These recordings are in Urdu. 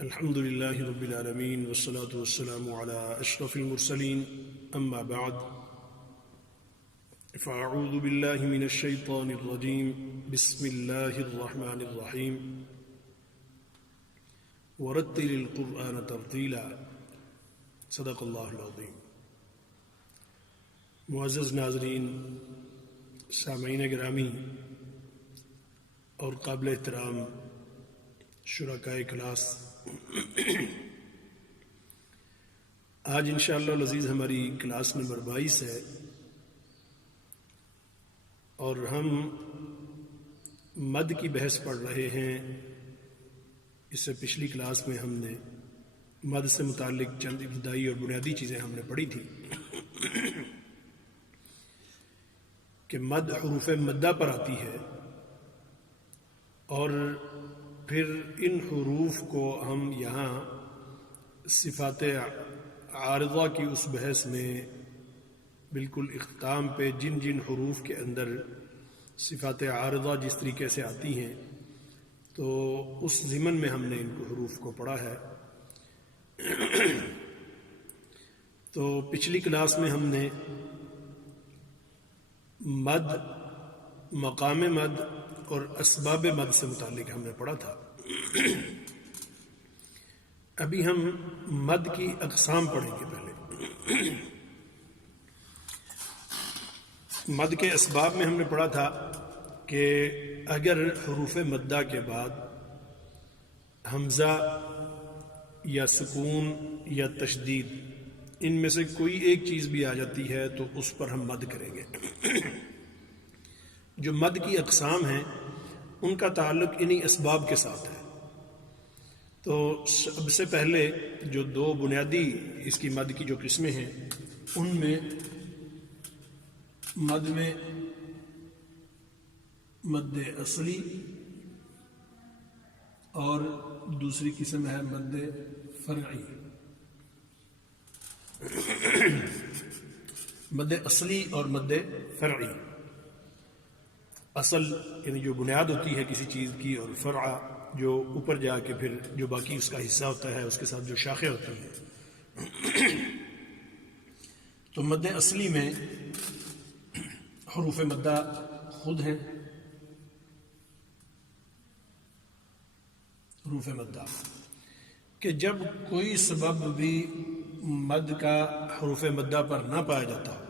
الحمد لله رب العالمين والصلاة والسلام على أشرف المرسلين أما بعد فأعوذ بالله من الشيطان الرجيم بسم الله الرحمن الرحيم ورتل القرآن ترتيلا صدق الله العظيم. معزز ناظرین، سامعین گرامی اور قابل احترام شرکائے کلاس، آج انشاءاللہ العزیز ہماری کلاس نمبر 22 ہے اور ہم مد کی بحث پڑھ رہے ہیں. اس سے پچھلی کلاس میں ہم نے مد سے متعلق چند ابتدائی اور بنیادی چیزیں ہم نے پڑھی تھی کہ مد حروف مدہ پر آتی ہے اور پھر ان حروف کو ہم یہاں صفات عارضہ کی اس بحث میں بالکل اختتام پہ جن جن حروف کے اندر صفات عارضہ جس طریقے سے آتی ہیں تو اس ضمن میں ہم نے ان کو حروف کو پڑھا ہے. تو پچھلی کلاس میں ہم نے مد، مقام مد اور اسباب مد سے متعلق ہم نے پڑھا تھا. ابھی ہم مد کی اقسام پڑھیں گے. پہلے مد کے اسباب میں ہم نے پڑھا تھا کہ اگر حروف مدہ کے بعد حمزہ یا سکون یا تشدید ان میں سے کوئی ایک چیز بھی آ جاتی ہے تو اس پر ہم مد کریں گے. جو مد کی اقسام ہیں ان کا تعلق انہی اسباب کے ساتھ ہے. تو سب سے پہلے جو دو بنیادی اس کی مد کی جو قسمیں ہیں ان میں مد میں مد اصلی اور دوسری قسم ہے مد فرعی. مد اصلی اور مد فرعی، اصل یعنی جو بنیاد ہوتی ہے کسی چیز کی، اور فرع جو اوپر جا کے پھر جو باقی اس کا حصہ ہوتا ہے اس کے ساتھ جو شاخیں ہوتی ہیں. تو مد اصلی میں حروف مدہ خود ہیں. حروف مدہ کہ جب کوئی سبب بھی مد کا حروف مدہ پر نہ پایا جاتا ہو،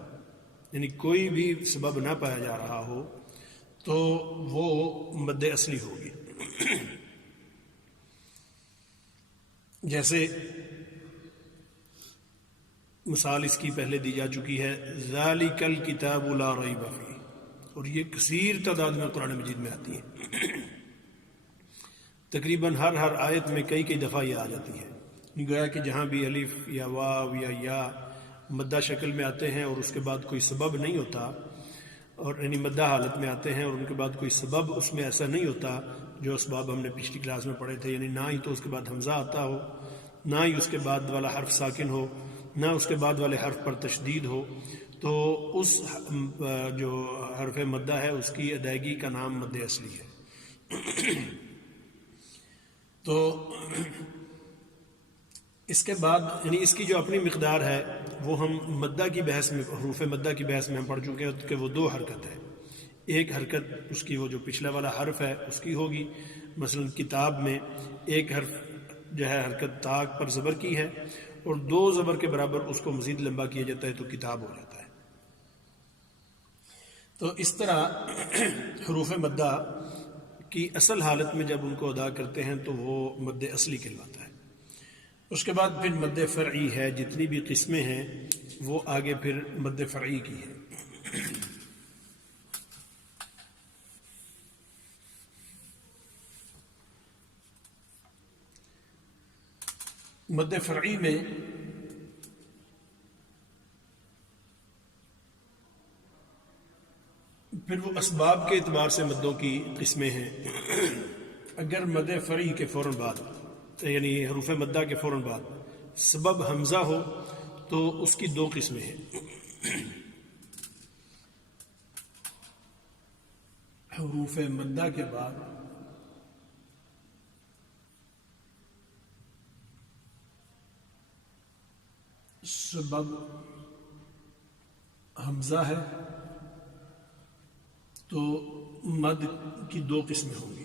یعنی کوئی بھی سبب نہ پایا جا رہا ہو تو وہ مد اصلی ہوگی. جیسے مثال اس کی پہلے دی جا چکی ہے، ذالک الکتاب لا ریب فیہ، اور یہ کثیر تعداد میں قرآن مجید میں آتی ہے. تقریباً ہر آیت میں کئی دفعہ یہ آ جاتی ہے. گویا کہ جہاں بھی الف یا واو یا مدہ شکل میں آتے ہیں اور اس کے بعد کوئی سبب نہیں ہوتا، اور یعنی مدہ حالت میں آتے ہیں اور ان کے بعد کوئی سبب اس میں ایسا نہیں ہوتا جو اسباب ہم نے پچھلی کلاس میں پڑھے تھے، یعنی نہ ہی تو اس کے بعد حمزہ آتا ہو، نہ ہی اس کے بعد والا حرف ساکن ہو، نہ اس کے بعد والے حرف پر تشدید ہو، تو اس جو حرف مدہ ہے اس کی ادائیگی کا نام مد اصلی ہے. تو اس کے بعد یعنی اس کی جو اپنی مقدار ہے وہ ہم مدہ کی بحث میں، حروف مدہ کی بحث میں ہم پڑھ چکے ہیں کہ وہ دو حرکت ہے. ایک حرکت اس کی وہ جو پچھلا والا حرف ہے اس کی ہوگی، مثلا کتاب میں ایک حرف جو ہے حرکت تاء پر زبر کی ہے اور دو زبر کے برابر اس کو مزید لمبا کیا جاتا ہے تو کتاب ہو جاتا ہے. تو اس طرح حروف مدہ کی اصل حالت میں جب ان کو ادا کرتے ہیں تو وہ مد اصلی کہلاتا ہے. اس کے بعد پھر مد فرعی ہے. جتنی بھی قسمیں ہیں وہ آگے پھر مد فرعی کی ہیں. مد فرعی میں پھر وہ اسباب کے اعتبار سے مدوں کی قسمیں ہیں. اگر مد فرعی کے فوراً بعد یعنی حروف مدہ کے فوراً بعد سبب حمزہ ہو تو اس کی دو قسمیں ہیں. حروف مدہ کے بعد سبب حمزہ ہے تو مد کی دو قسمیں ہوں گی.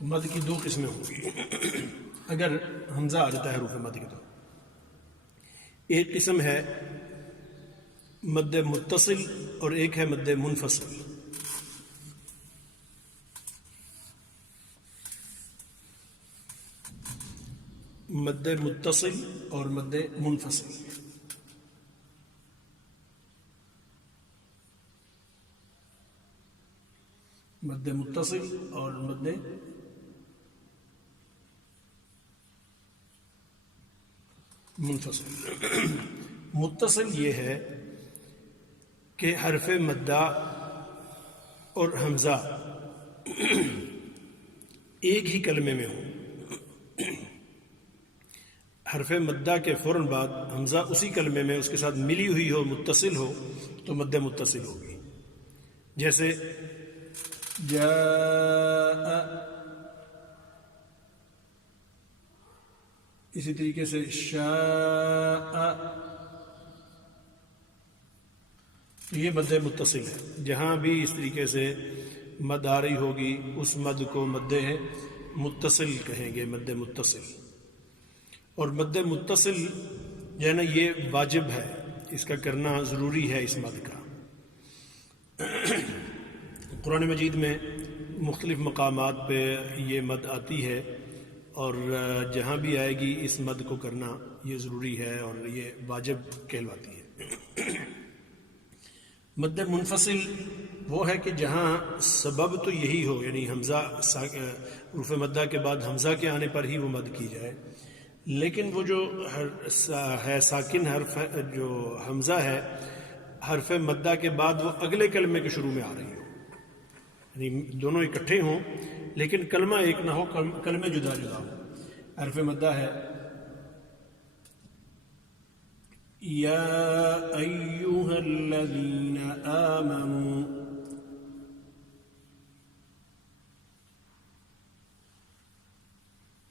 مد کی دو قسمیں ہوں گی اگر حمزہ آ جاتا ہے حروف مد کی. تو ایک قسم ہے مد متصل اور ایک ہے مد منفصل. مد متصل اور مد منفصل. مد متصل اور مد منفصل. متصل یہ ہے کہ حرف مدہ اور حمزہ ایک ہی کلمے میں ہو. حرف مدہ کے فوراً بعد حمزہ اسی کلمے میں اس کے ساتھ ملی ہوئی ہو، متصل ہو، تو مد متصل ہوگی. جیسے جاء، اسی طریقے سے شاء، تو یہ مد متصل ہے. جہاں بھی اس طریقے سے مد آ رہی ہوگی اس مد کو مد متصل کہیں گے، مد متصل. اور مد متصل جو ہے نا یہ واجب ہے، اس کا کرنا ضروری ہے اس مد کا. قرآن مجید میں مختلف مقامات پہ یہ مد آتی ہے اور جہاں بھی آئے گی اس مد کو کرنا یہ ضروری ہے اور یہ واجب کہلواتی ہے. مد منفصل وہ ہے کہ جہاں سبب تو یہی ہو، یعنی حمزہ حروف مدہ کے بعد حمزہ کے آنے پر ہی وہ مد کی جائے، لیکن وہ جو ہے ساکن حرف جو حمزہ ہے حرف مدہ کے بعد وہ اگلے کلمے کے شروع میں آ رہی ہو، یعنی دونوں اکٹھے ہوں لیکن کلمہ ایک نہ ہو، کلمے جدا جدا ہو. حرف مدہ ہے یا ایہا الذین آمنوا،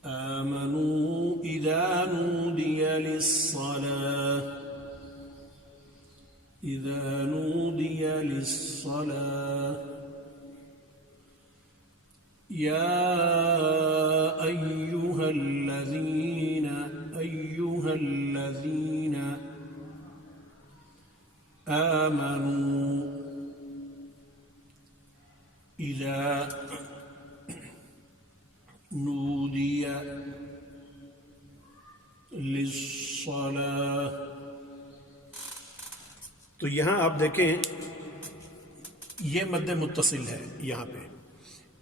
آمنوا اذا نودی للصلاة، اذا نودی للصلاة، یا ایہا الذین آمنوا اذا نودی للصلاة. تو یہاں آپ دیکھیں یہ مد متصل ہے، یہاں پہ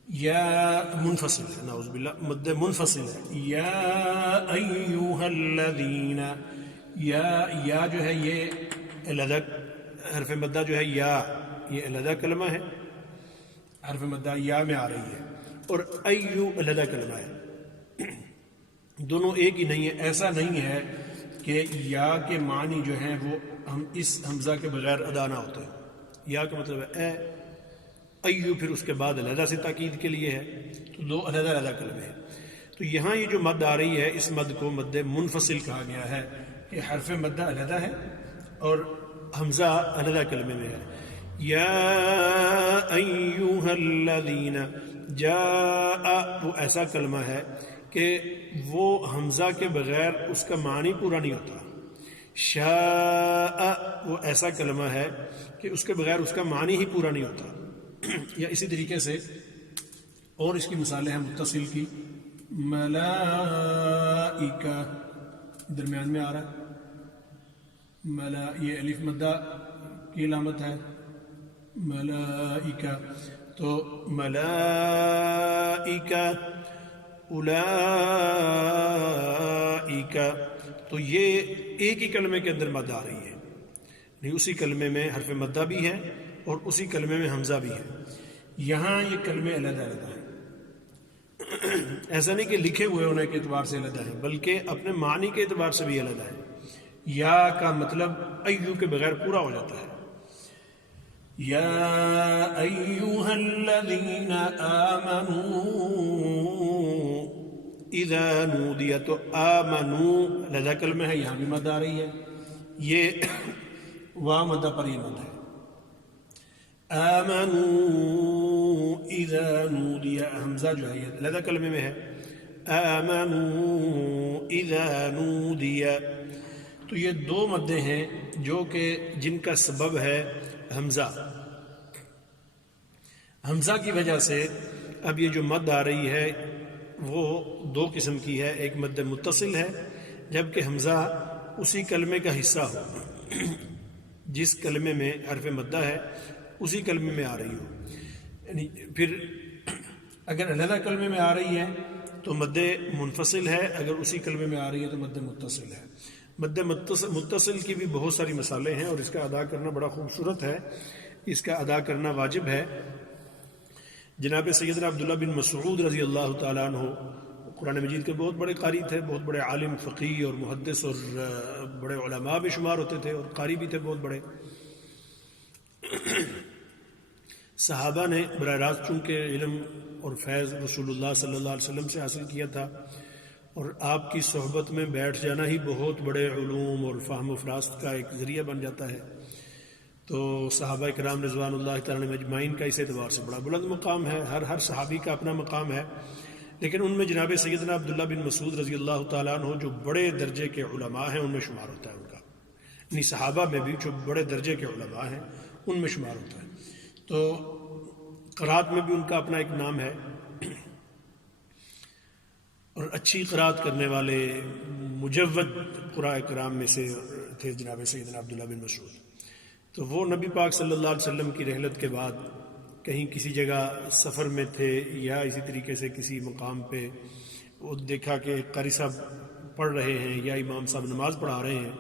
یا منفصل ہے، نعوذ باللہ مد منفصل ہے. یا ایہا الذین، یا جو ہے یہ علیحدہ حرف مدہ جو ہے یا یہ علیحدہ کلمہ ہے، حرف مدہ یا میں آ رہی ہے، اور ایو علیحدہ کلمہ ہے. دونوں ایک ہی نہیں ہے. ایسا نہیں ہے کہ یا کے معنی جو ہیں وہ ہم اس حمزہ کے بغیر ادا نہ ہوتے. یا کا مطلب ہے اے، ایو پھر اس کے بعد علیحدہ سے تاکید کے لیے ہے، تو دو علیحدہ علیحدہ کلمے ہیں. تو یہاں یہ جو مد آ رہی ہے اس مد کو مد منفصل کہا گیا ہے کہ حرف مدہ علیحدہ ہے اور حمزہ علیحدہ کلمے میں ہے. یا ایہا الذین، جاء وہ ایسا کلمہ ہے کہ وہ حمزہ کے بغیر اس کا معنی پورا نہیں ہوتا. شاء وہ ایسا کلمہ ہے کہ اس کے بغیر اس کا معنی ہی پورا نہیں ہوتا. یا اسی طریقے سے اور اس کی مثالیں ہیں متصل کی، ملائکہ درمیان میں آ رہا ہے، یہ الف مدہ کی علامت ہے، ملائکہ. تو ملائکہ، اولئکہ، تو یہ ایک ہی کلمے کے اندر مد آ رہی ہے، نہیں اسی کلمے میں حرف مدہ بھی ہے اور اسی کلمے میں حمزہ بھی ہے. یہاں یہ کلمے علیحدہ علیحدہ ہیں. ایسا نہیں کہ لکھے ہوئے ہونے کے اعتبار سے علیحدہ ہیں، بلکہ اپنے معنی کے اعتبار سے بھی علیحدہ ہیں. یا کا مطلب ایو کے بغیر پورا ہو جاتا ہے. یا ایوہا الذین آمنوا اذا نودی، تو آمنوا لذا کلمہ ہے، یہاں بھی مد آ رہی ہے، یہ واو مدہ پر یہ مد ہے. آمنوا اذا نودی، حمزہ جو ہے یہ لذا کلمے میں ہے. آمنوا اذا نودی، تو یہ دو مدیں ہیں جو کہ جن کا سبب ہے حمزہ. حمزہ کی وجہ سے اب یہ جو مد آ رہی ہے وہ دو قسم کی ہے. ایک مد متصل ہے جبکہ حمزہ اسی کلمے کا حصہ ہو، جس کلمے میں حرف مدہ ہے اسی کلمے میں آ رہی ہو. یعنی پھر اگر علیحدہ کلمے میں آ رہی ہے تو مد منفصل ہے، اگر اسی کلمے میں آ رہی ہے تو مد متصل ہے. مد متصل کی بھی بہت ساری مثالیں ہیں اور اس کا ادا کرنا بڑا خوبصورت ہے، اس کا ادا کرنا واجب ہے. جناب سیدنا عبداللہ بن مسعود رضی اللہ تعالیٰ عنہ قرآن مجید کے بہت بڑے قاری تھے، بہت بڑے عالم، فقیہ اور محدث اور بڑے علماء بھی شمار ہوتے تھے اور قاری بھی تھے بہت بڑے. صحابہ نے براہ راست چونکہ علم اور فیض رسول اللہ صلی اللہ علیہ وسلم سے حاصل کیا تھا اور آپ کی صحبت میں بیٹھ جانا ہی بہت بڑے علوم اور فہم و فراست کا ایک ذریعہ بن جاتا ہے. تو صحابہ کرام رضوان اللہ تعالیٰ مجمعین کا اس اعتبار سے بڑا بلند مقام ہے، ہر صحابی کا اپنا مقام ہے. لیکن ان میں جناب سیدنا عبداللہ بن مسعود رضی اللہ تعالیٰ عنہ جو بڑے درجے کے علماء ہیں ان میں شمار ہوتا ہے ان کا، یعنی صحابہ میں بھی جو بڑے درجے کے علماء ہیں ان میں شمار ہوتا ہے. تو قرات میں بھی ان کا اپنا ایک نام ہے اور اچھی قرات کرنے والے مجود قراء کرام میں سے تھے جناب سیدنا عبداللہ بن مسعود. تو وہ نبی پاک صلی اللہ علیہ وسلم کی رحلت کے بعد کہیں کسی جگہ سفر میں تھے یا اسی طریقے سے کسی مقام پہ وہ دیکھا کہ قاری صاحب پڑھ رہے ہیں یا امام صاحب نماز پڑھا رہے ہیں،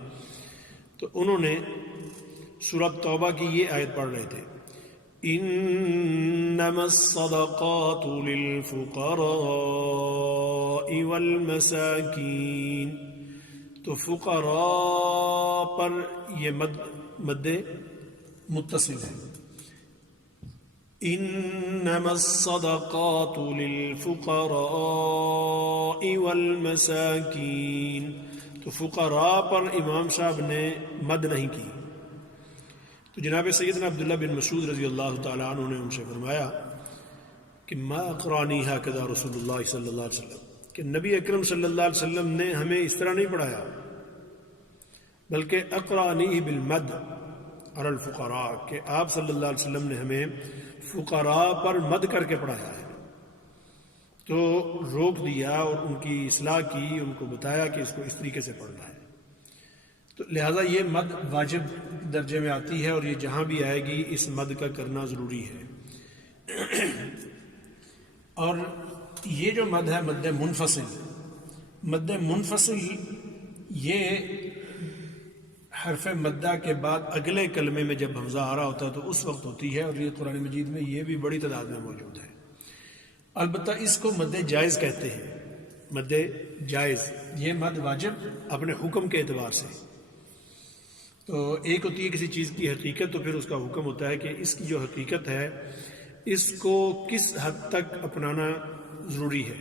تو انہوں نے سورۃ توبہ کی یہ آیت پڑھ رہے تھے، انما الصدقات للفقراء والمساکین. تو فقراء پر یہ مد متصل ہے. انما الصدقات للفقراء والمساکین، تو فقراء پر امام صاحب نے مد نہیں کی. تو جناب سیدنا عبداللہ بن مسعود رضی اللہ تعالیٰ عنہ نے ان سے فرمایا کہ ما اقرانی ہکذا رسول اللہ صلی اللہ علیہ وسلم، کہ نبی اکرم صلی اللہ علیہ وسلم نے ہمیں اس طرح نہیں پڑھایا، بلکہ اقرانی بالمد علی الفقراء، کہ آپ صلی اللہ علیہ وسلم نے ہمیں فقراء پر مد کر کے پڑھایا ہے. تو روک دیا اور ان کی اصلاح کی، ان کو بتایا کہ اس کو اس طریقے سے پڑھنا ہے. تو لہٰذا یہ مد واجب درجے میں آتی ہے اور یہ جہاں بھی آئے گی اس مد کا کرنا ضروری ہے. اور یہ جو مد ہے مد منفصل یہ حرف مدہ کے بعد اگلے کلمے میں جب حمزہ آ رہا ہوتا ہے تو اس وقت ہوتی ہے، اور یہ قرآن مجید میں یہ بھی بڑی تعداد میں موجود ہے. البتہ اس کو مد جائز کہتے ہیں. مد جائز، یہ مد واجب اپنے حکم کے اعتبار سے. تو ایک ہوتی ہے کسی چیز کی حقیقت، تو پھر اس کا حکم ہوتا ہے کہ اس کی جو حقیقت ہے اس کو کس حد تک اپنانا ضروری ہے،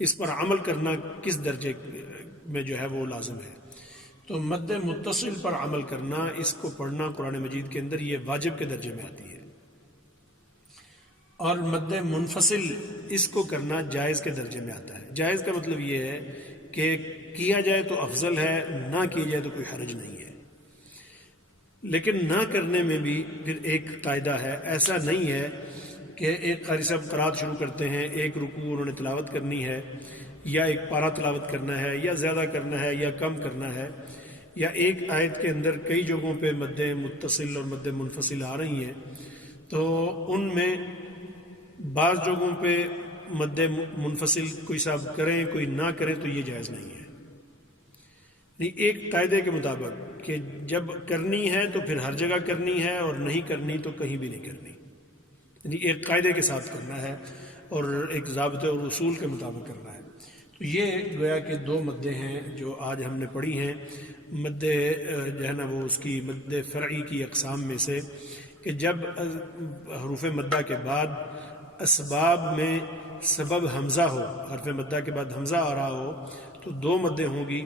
اس پر عمل کرنا کس درجے میں جو ہے وہ لازم ہے. تو مد متصل پر عمل کرنا، اس کو پڑھنا قرآن مجید کے اندر یہ واجب کے درجے میں آتی ہے. اور مد منفصل اس کو کرنا جائز کے درجے میں آتا ہے. جائز کا مطلب یہ ہے کہ کیا جائے تو افضل ہے، نہ کیا جائے تو کوئی حرج نہیں ہے. لیکن نہ کرنے میں بھی پھر ایک قاعدہ ہے. ایسا نہیں ہے کہ ایک قاری صاحب قرات شروع کرتے ہیں، ایک رکوع انہوں نے تلاوت کرنی ہے یا ایک پارہ تلاوت کرنا ہے یا زیادہ کرنا ہے یا کم کرنا ہے، یا ایک آیت کے اندر کئی جگہوں پہ مد متصل اور مد منفصل آ رہی ہیں، تو ان میں بعض جگہوں پہ مد منفصل کوئی صاحب کریں کوئی نہ کریں تو یہ جائز نہیں ہے. ایک قاعدے کے مطابق کہ جب کرنی ہے تو پھر ہر جگہ کرنی ہے اور نہیں کرنی تو کہیں بھی نہیں کرنی، یعنی ایک قاعدے کے ساتھ کرنا ہے اور ایک ضابطے اور اصول کے مطابق کرنا ہے. تو تو یہ گویا کہ دو مدیں ہیں جو آج ہم نے پڑھی ہیں، مد جو ہے نا وہ اس کی مد فرعی کی اقسام میں سے، کہ جب حروف مدہ کے بعد اسباب میں سبب حمزہ ہو، حرف مدہ کے بعد حمزہ آ رہا ہو، تو دو مدیں ہوں گی،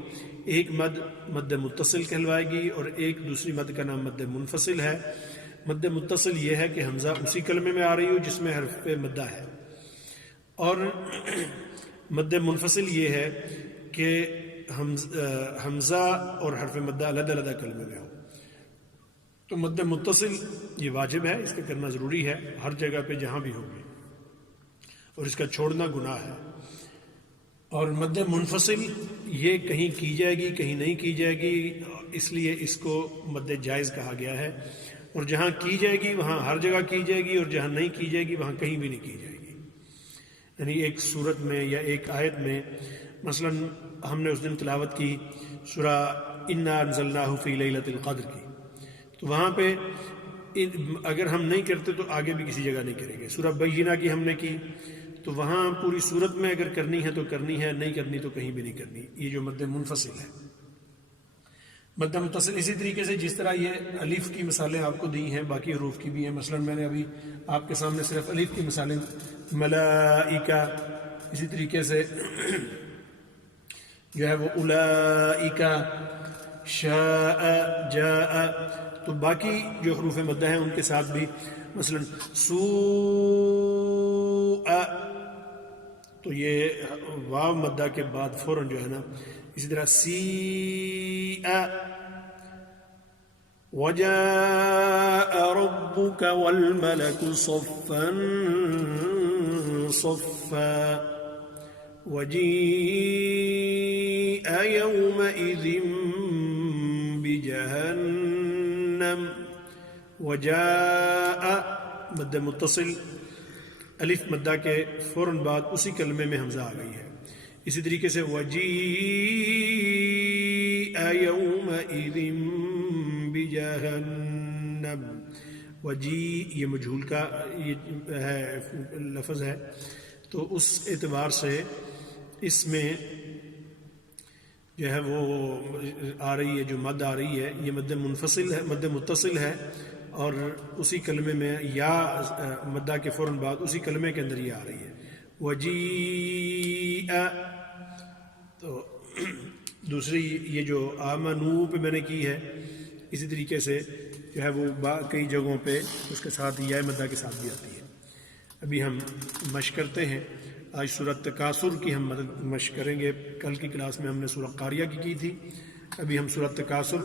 ایک مد متصل کہلوائے گی، اور ایک دوسری مد کا نام مد منفصل ہے۔ مد متصل یہ ہے کہ حمزہ اسی کلمے میں آ رہی ہو جس میں حرف مدہ ہے، اور مد منفصل یہ ہے کہ حمزہ اور حرف مدہ علیحدہ علیحدہ کلمے میں ہو۔ تو مد متصل یہ واجب ہے، اس کا کرنا ضروری ہے ہر جگہ پہ جہاں بھی ہوگی، اور اس کا چھوڑنا گناہ ہے۔ اور مد منفصل یہ کہیں کی جائے گی کہیں نہیں کی جائے گی، اس لیے اس کو مد جائز کہا گیا ہے، اور جہاں کی جائے گی وہاں ہر جگہ کی جائے گی، اور جہاں نہیں کی جائے گی وہاں کہیں بھی نہیں کی جائے گی۔ یعنی ایک صورت میں یا ایک آیت میں، مثلا ہم نے اس دن تلاوت کی سورہ انا انزلناہ فی لیلۃ القدر کی، تو وہاں پہ اگر ہم نہیں کرتے تو آگے بھی کسی جگہ نہیں کریں گے۔ سورہ بینہ کی ہم نے کی، تو وہاں پوری صورت میں اگر کرنی ہے تو کرنی ہے، نہیں کرنی تو کہیں بھی نہیں کرنی۔ یہ جو مد منفصل ہے۔ مد متصل اسی طریقے سے جس طرح یہ الف کی مثالیں آپ کو دی ہیں، باقی حروف کی بھی ہیں۔ مثلا میں نے ابھی آپ کے سامنے صرف الف کی مثالیں، ملائکہ، اسی طریقے سے جو ہے وہ اولئکہ، شاء، جاء، تو باقی جو حروف مدہ ہیں ان کے ساتھ بھی، مثلا سوء، تو یہ واو مدہ کے بعد فوراً جو ہے نا، اسی طرح سیء، وجاء ربك والملك صفا صفا وجيء يومئذ بجهنم، وجاء مد متصل، الف مدہ کے فوراً بعد اسی کلمے میں حمزہ آ گئی ہے۔ اسی طریقے سے وجیء یومئذ بجہنم، وجیء یہ مجہول کا یہ ہے لفظ ہے، تو اس اعتبار سے اس میں جو ہے وہ آ رہی ہے، جو مد آ رہی ہے یہ مد منفصل ہے، مد متصل ہے، اور اسی کلمے میں یا مدہ کے فوراً بعد اسی کلمے کے اندر یہ آ رہی ہے۔ وجیء، تو دوسری یہ جو آمنو پہ میں نے کی ہے، اسی طریقے سے جو ہے وہ کئی جگہوں پہ اس کے ساتھ یا مدہ کے ساتھ بھی آتی ہے۔ ابھی ہم مشق کرتے ہیں، آج سورۃ تکاثر کی ہم مشق کریں گے۔ کل کی کلاس میں ہم نے سورہ قاریہ کی تھی، ابھی ہم سورۃ تکاثر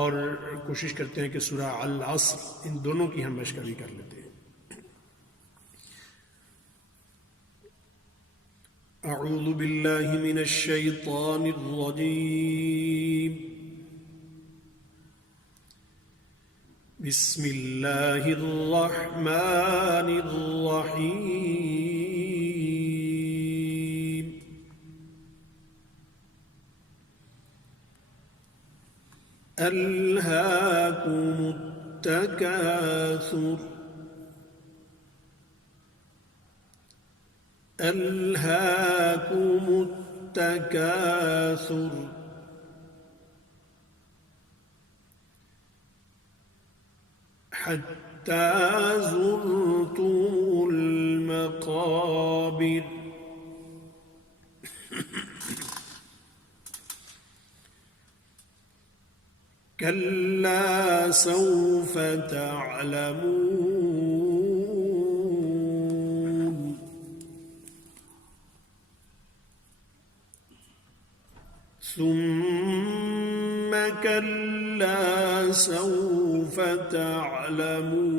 اور کوشش کرتے ہیں کہ سورہ العصر، ان دونوں کی ہم مشق بھی کر لیتے ہیں۔ اعوذ باللہ من الشیطان الرجیم، بسم اللہ الرحمن الرحیم، ألهاكم التكاثر، ألهاكم التكاثر حتى زرتم المقابر، كلا سوف تعلمون، ثم كلا سوف تعلمون،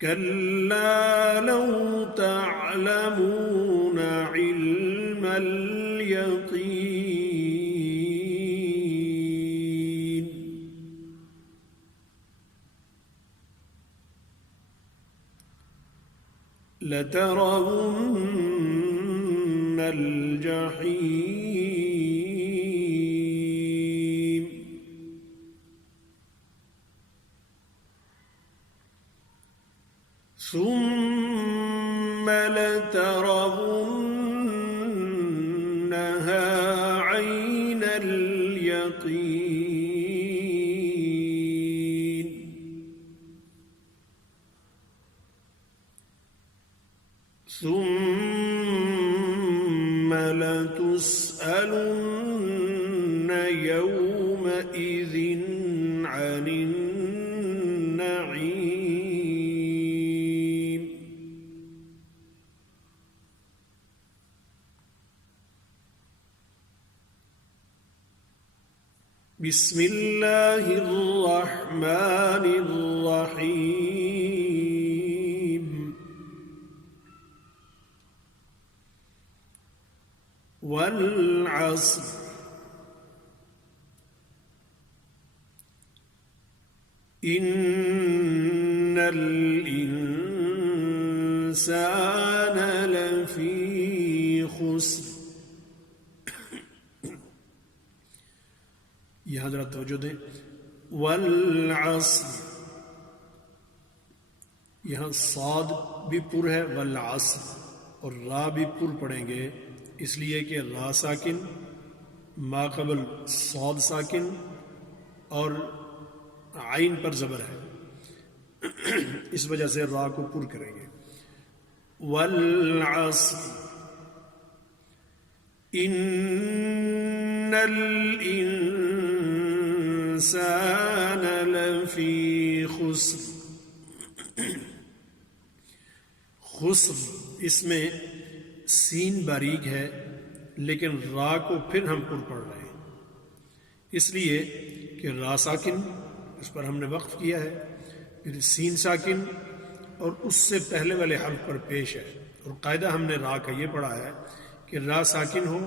كلا لو تعلمون علم اليقين، لترون الجحيم، ثم لترونها عين اليقين ثم لتسألن يومئذ عن النعيم. بسم الله الرحمن الرحيم. والعصر إن الإنسان لفی خسر. یہ حضرات توجہ دیں. والعصر، یہاں صاد بھی پر ہے، والعصر، اور را بھی پر پڑھیں گے، اس لیے کہ را ساکن ما قبل صاد ساکن اور عین پر زبر ہے، اس وجہ سے را کو پر کریں گے. والعصر ان الانسان لفی خسر. خسر اس میں سین باریک ہے، لیکن را کو پھر ہم پر پڑھ رہے ہیں، اس لیے کہ را ساکن اس پر ہم نے وقف کیا ہے، پھر سین ساکن اور اس سے پہلے والے حرف پر پیش ہے. اور قاعدہ ہم نے را کا یہ پڑھا ہے کہ را ساکن ہو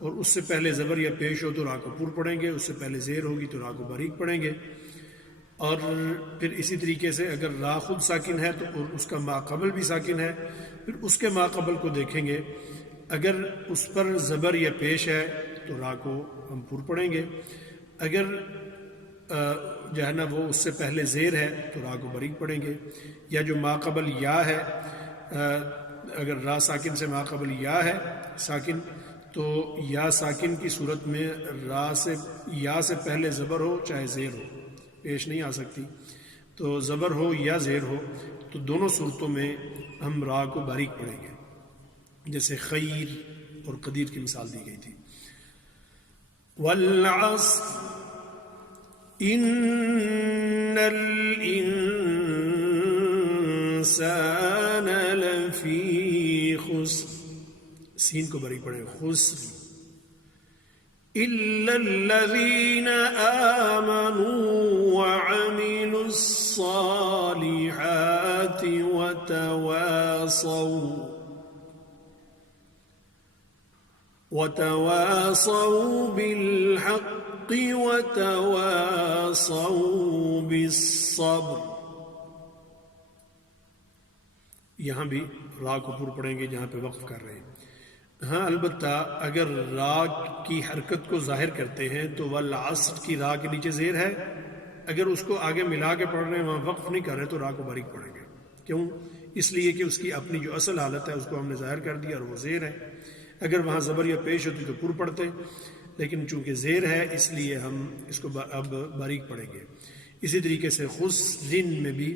اور اس سے پہلے زبر یا پیش ہو تو را کو پر پڑھیں گے، اس سے پہلے زیر ہوگی تو را کو باریک پڑھیں گے. اور پھر اسی طریقے سے اگر را خود ساکن ہے تو اس کا ما قبل بھی ساکن ہے، پھر اس کے ما قبل کو دیکھیں گے، اگر اس پر زبر یا پیش ہے تو را کو ہم پر پڑھیں گے، اگر جو ہے نا وہ اس سے پہلے زیر ہے تو را کو باریک پڑھیں گے. یا جو ما قبل یا ہے، اگر را ساکن سے ما قبل یا ہے ساکن، تو یا ساکن کی صورت میں را سے یا سے پہلے زبر ہو چاہے زیر ہو، پیش نہیں آ سکتی، تو زبر ہو یا زیر ہو تو دونوں صورتوں میں ہم را کو باریک پڑھیں گے، جیسے خیر اور قدیر کی مثال دی گئی تھی. والعصر ان الانسان لفی خسر. سین کو باریک پڑھیں، خسر. الا الذین آمنوا وعملوا الصالحات وتواصوا بالحق وتواصوا بالصبر. یہاں بھی را کو پر پڑھیں گے جہاں پہ وقف کر رہے ہیں. ہاں البتہ اگر را کی حرکت کو ظاہر کرتے ہیں تو والعصر کی را کے نیچے زیر ہے، اگر اس کو آگے ملا کے پڑھ رہے ہیں وہاں وقف نہیں کر رہے تو را کو باریک پڑھیں گے. کیوں؟ اس لیے کہ اس کی اپنی جو اصل حالت ہے اس کو ہم نے ظاہر کر دیا اور وہ زیر ہے. اگر وہاں زبر یا پیش ہوتی تو پر پڑھتے، لیکن چونکہ زیر ہے اس لیے ہم اس کو اب باریک پڑھیں گے. اسی طریقے سے خسرن میں بھی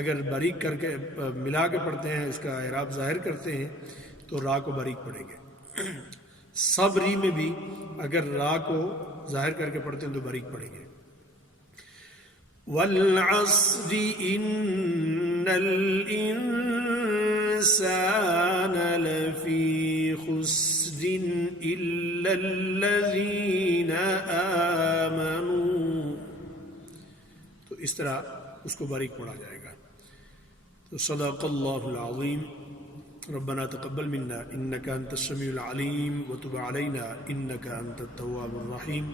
اگر باریک کر کے ملا کے پڑھتے ہیں، اس کا اعراب ظاہر کرتے ہیں تو را کو باریک پڑھیں گے. صبری میں بھی اگر را کو ظاہر کر کے پڑھتے ہیں تو باریک پڑھیں گے. والعصر ان الانسان لفی خسر الا الذین آمنوا. تو اس طرح اس کو باریک پڑھا جائے گا. تو صدق اللہ العظیم. ربنا تقبل منا انك انت السميع العليم وتب علينا انك انت التواب الرحيم.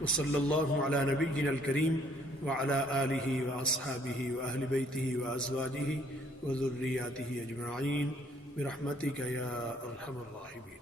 وصلى الله على نبينا الكريم وعلى آله وأصحابه وأهل بيته وأزواجه وذرياته أجمعين برحمتك يا أرحم الراحمين.